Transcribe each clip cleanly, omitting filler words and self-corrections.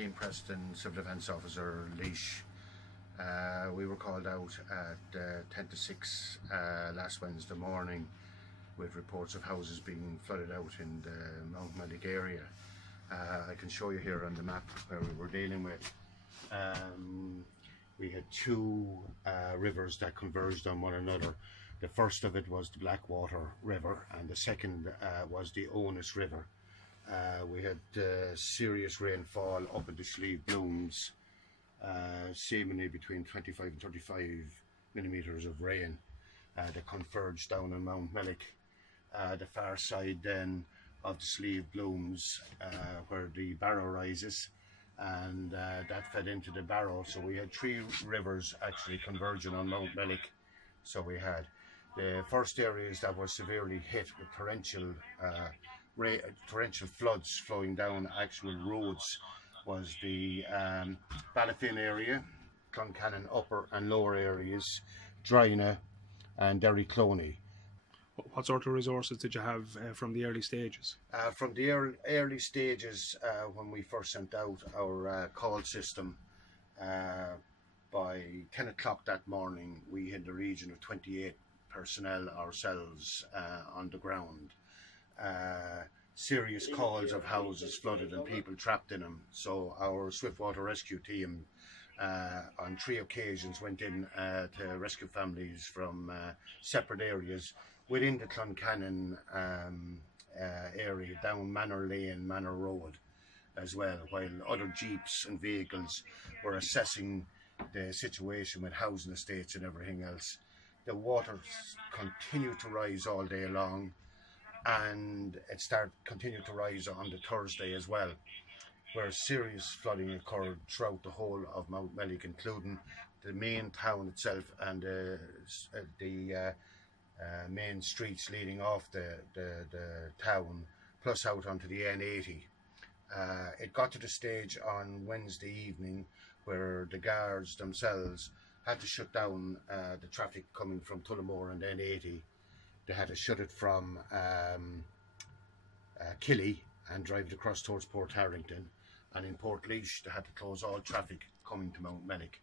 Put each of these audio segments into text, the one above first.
Dean Preston, Civil Defence Officer, Laois. We were called out at 10 to 6 last Wednesday morning with reports of houses being flooded out in the Mountmellick area. I can show you here on the map where we were dealing with. We had two rivers that converged on one another. The first of it was the Blackwater River, and the second was the Laois River. We had serious rainfall up at the Slieve Blooms, seemingly between 25 and 35 millimetres of rain that converged down on Mountmellick. The far side then of the Slieve Blooms, where the Barrow rises, and that fed into the Barrow. So we had three rivers actually converging on Mountmellick. So we had the first areas that were severely hit with torrential floods flowing down actual roads was the Ballyfin area, Cloncannon upper and lower areas, Dryna and Derrycloney. What sort of resources did you have from the early stages? From the early stages, when we first sent out our call system, by 10 o'clock that morning we had the region of 28 personnel ourselves on the ground. Serious calls of houses flooded and people trapped in them. So our swiftwater rescue team on 3 occasions went in to rescue families from separate areas within the Cloncannon area, down Manor Lane, Manor Road as well, while other jeeps and vehicles were assessing the situation with housing estates and everything else. The water continued to rise all day long, and it continued to rise on the Thursday as well, where serious flooding occurred throughout the whole of Mountmellick, including the main town itself and the main streets leading off the town, plus out onto the N80. It got to the stage on Wednesday evening where the guards themselves had to shut down the traffic coming from Tullamore and N80. They had to shut it from Killy and drive it across towards Portarlington, and in Portlaois they had to close all traffic coming to Mountmellick.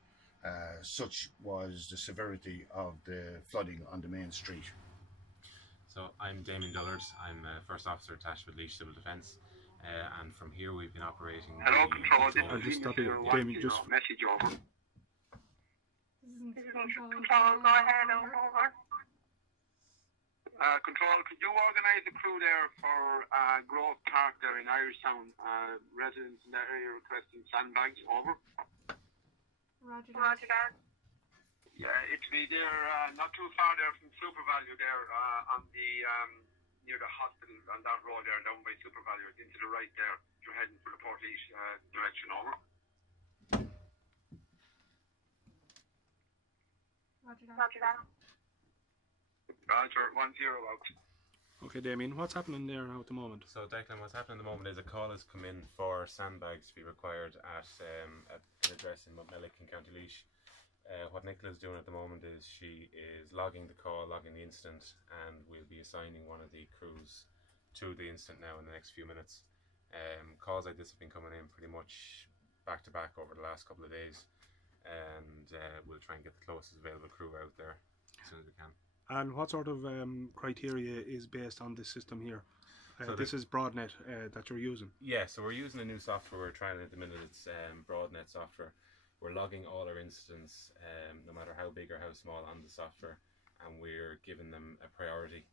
Such was the severity of the flooding on the main street. So I'm Damien Dullard. I'm First Officer attached with Laois Civil Defence, and from here we've been operating. Hello, Control. I'll just stop you, Damien. Just message over. Control, go ahead. Over. Control, could you organise a crew there for Grove Park there in Irishtown? Residents in that area requesting sandbags. Over. Roger that. Yeah, it'll be there, not too far there from Super Value there, on the near the hospital on that road there, down by Super Value, into the right there. You're heading for the Portlaois direction. Over. Roger that. Roger, 1-0 out. okay, Damien, what's happening there now at the moment? So Declan, what's happening at the moment is a call has come in for sandbags to be required at an address in Mountmellick in County Laois. What Nicola's doing at the moment is she is logging the call, logging the incident, and we'll be assigning one of the crews to the incident now in the next few minutes. Calls like this have been coming in pretty much back to back over the last couple of days, and we'll try and get the closest available crew out there as soon as we can. And what sort of criteria is based on this system here? So this is BroadNet that you're using? Yeah, so we're using a new software. We're trying at the minute, it's BroadNet software. We're logging all our incidents, no matter how big or how small, on the software, and we're giving them a priority.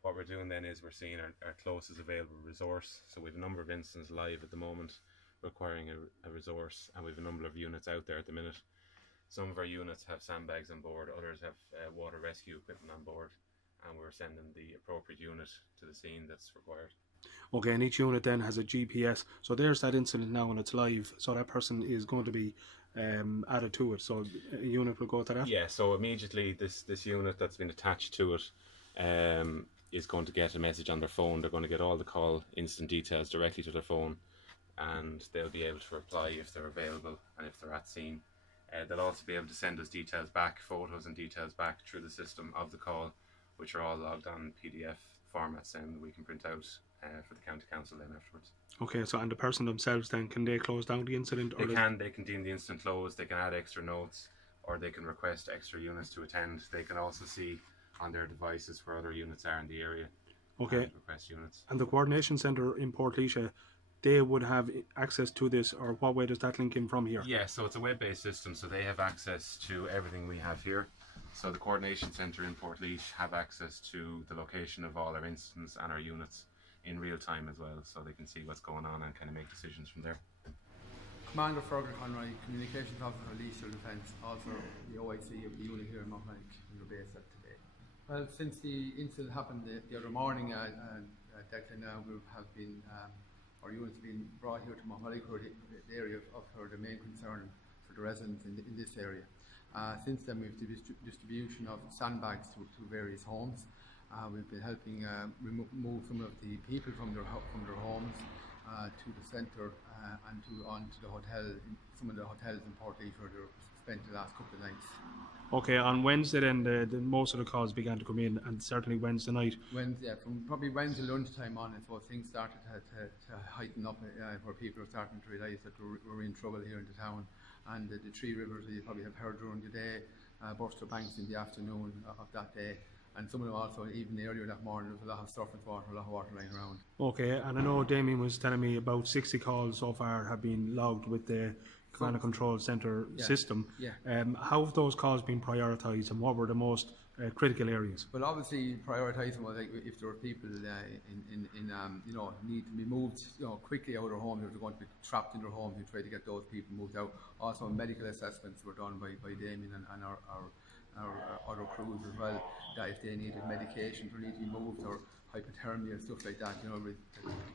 What we're doing then is we're seeing our closest available resource. So we have a number of incidents live at the moment requiring a resource, and we have a number of units out there at the minute. Some of our units have sandbags on board, others have water rescue equipment on board, and we're sending the appropriate unit to the scene that's required. Okay, and each unit then has a GPS. So there's that incident now and it's live, so that person is going to be added to it. So a unit will go to that? Yeah, so immediately this unit that's been attached to it is going to get a message on their phone. They're going to get all the call instant details directly to their phone, and they'll be able to reply if they're available and if they're at scene. They'll also be able to send us details back, photos and details back through the system of the call, which are all logged on PDF formats and we can print out for the county council then afterwards. Okay, so and the person themselves then, can they close down the incident? They can deem the incident closed, they can add extra notes, or they can request extra units to attend. They can also see on their devices where other units are in the area. Okay. And request units. And the coordination centre in Portarlington, they would have access to this, or what way does that link in from here? Yeah, so it's a web-based system, so they have access to everything we have here. So the coordination centre in Portarlington have access to the location of all our incidents and our units in real time as well, so they can see what's going on and kind of make decisions from there. Commander Fergal Conroy, Communications Officer for Laois Defence, also the OIC of the unit here in Mountmellick, and you're based at today. Well, since the incident happened the other morning, Declan, we have been, our units been brought here to Mountmellick, where the area of the main concern for the residents in this area. Since then, we've distribution of sandbags to various homes. We've been helping move some of the people from their homes to the centre and on to the hotel, some of the hotels in Portarlington where they spent the last couple of nights. Okay, on Wednesday then, most of the calls began to come in, and certainly Wednesday night. Wednesday, from probably Wednesday lunchtime on, I suppose things started to heighten up, where people are starting to realise that we're in trouble here in the town. And the three rivers, you probably have heard during the day, burst their banks in the afternoon of that day. And some of them also, even earlier that morning, there was a lot of surface water, a lot of water lying around. Okay, and I know Damien was telling me about 60 calls so far have been logged with the Command and Control Centre system. Yeah. How have those calls been prioritised, and what were the most critical areas? Well, obviously, prioritising was like if there were people need to be moved, quickly out of their homes, if they're going to be trapped in their homes, we try to get those people moved out. Also, medical assessments were done by Damien and our other crews as well, that if they needed medications or need to be moved, or hypothermia and stuff like that,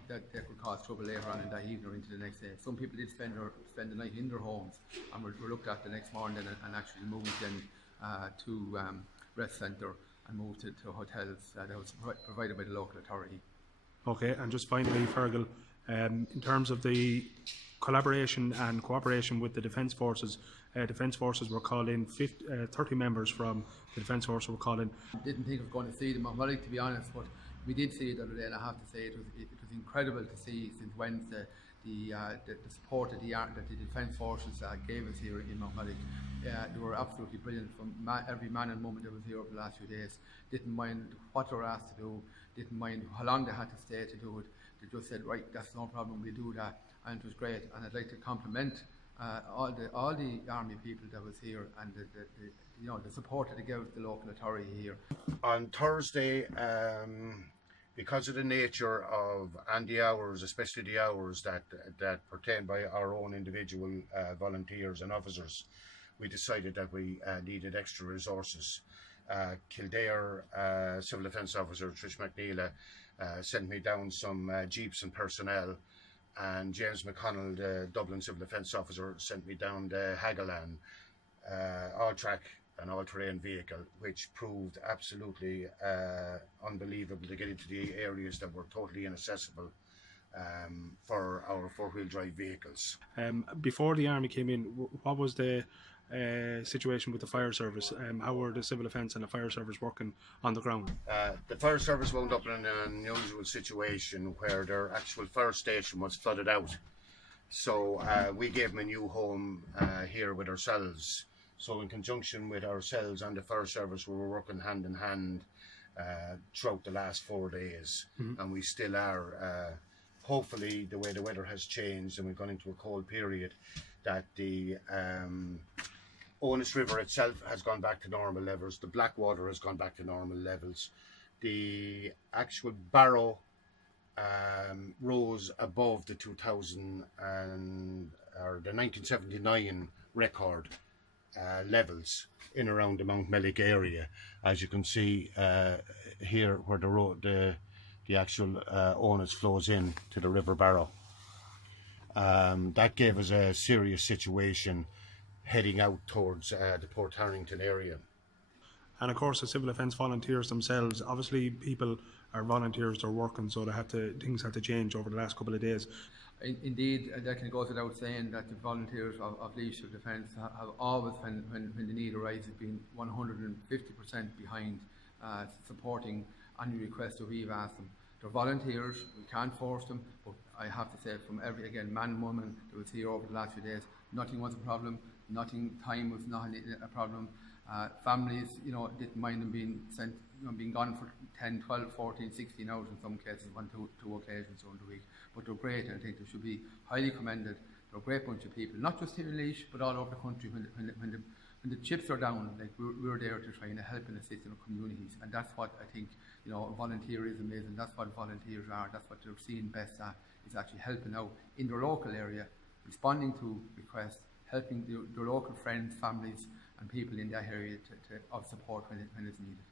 that could cause trouble later on in that evening or into the next day. Some people did spend the night in their homes, and were looked at the next morning and actually moved then to rest centre and moved to hotels that was provided by the local authority. Okay, and just finally, Fergal, in terms of the collaboration and cooperation with the Defence Forces were called in, 30 members from the Defence Forces were called in. Didn't think I was going to see them, I'm willing to be honest, but we did see it the other day, and I have to say it was incredible to see since Wednesday the support that the Defence Forces gave us here in Mountmellick. They were absolutely brilliant from every man and woman that was here over the last few days. Didn't mind what they were asked to do, didn't mind how long they had to stay to do it. They just said, right, that's no problem, we'll do that, and it was great. And I'd like to compliment all the army people that was here, and the support that they gave the local authority here. On Thursday, because of the nature of and the hours, especially the hours that pertain by our own individual volunteers and officers, we decided that we needed extra resources. Kildare Civil Defence Officer Trish McNeila sent me down some jeeps and personnel, and James McConnell, the Dublin Civil Defence Officer, sent me down the Hagelan all-track and all-terrain vehicle, which proved absolutely unbelievable to get into the areas that were totally inaccessible for our four-wheel drive vehicles. Before the army came in, what was the situation with the fire service? How were the civil defence and the fire service working on the ground? The fire service wound up in an unusual situation where their actual fire station was flooded out. So we gave them a new home here with ourselves. So in conjunction with ourselves and the fire service, we were working hand in hand throughout the last 4 days. And we still are. Hopefully, the way the weather has changed and we've gone into a cold period, that the Onis River itself has gone back to normal levels. The Blackwater has gone back to normal levels. The actual Barrow rose above the 1979 record levels in around the Mountmellick area. As you can see here, where the road, the actual Onis flows in to the River Barrow. That gave us a serious situation heading out towards the Portarlington area. And of course, the civil defence volunteers themselves, obviously people are volunteers, they're working, so things had to change over the last couple of days. Indeed, that can go without saying that the volunteers of Laois Defence have always, when the need arises, been 150% behind supporting any request that we've asked them. They're volunteers, we can't force them, but I have to say from every, again, man, woman that was here over the last few days, nothing was a problem, time was not a problem. Families, didn't mind them being sent, being gone for 10, 12, 14, 16 hours in some cases on two occasions during the week. But they're great, and I think they should be highly commended. They're a great bunch of people, not just here in Laois, but all over the country. When the chips are down, like we're there to try and help and assist in our communities, and that's what I think, volunteerism is, and that's what volunteers are. That's what they're seen best at, is actually helping out in their local area, responding to requests, helping their local friends, families, and people in that area of support when it's needed.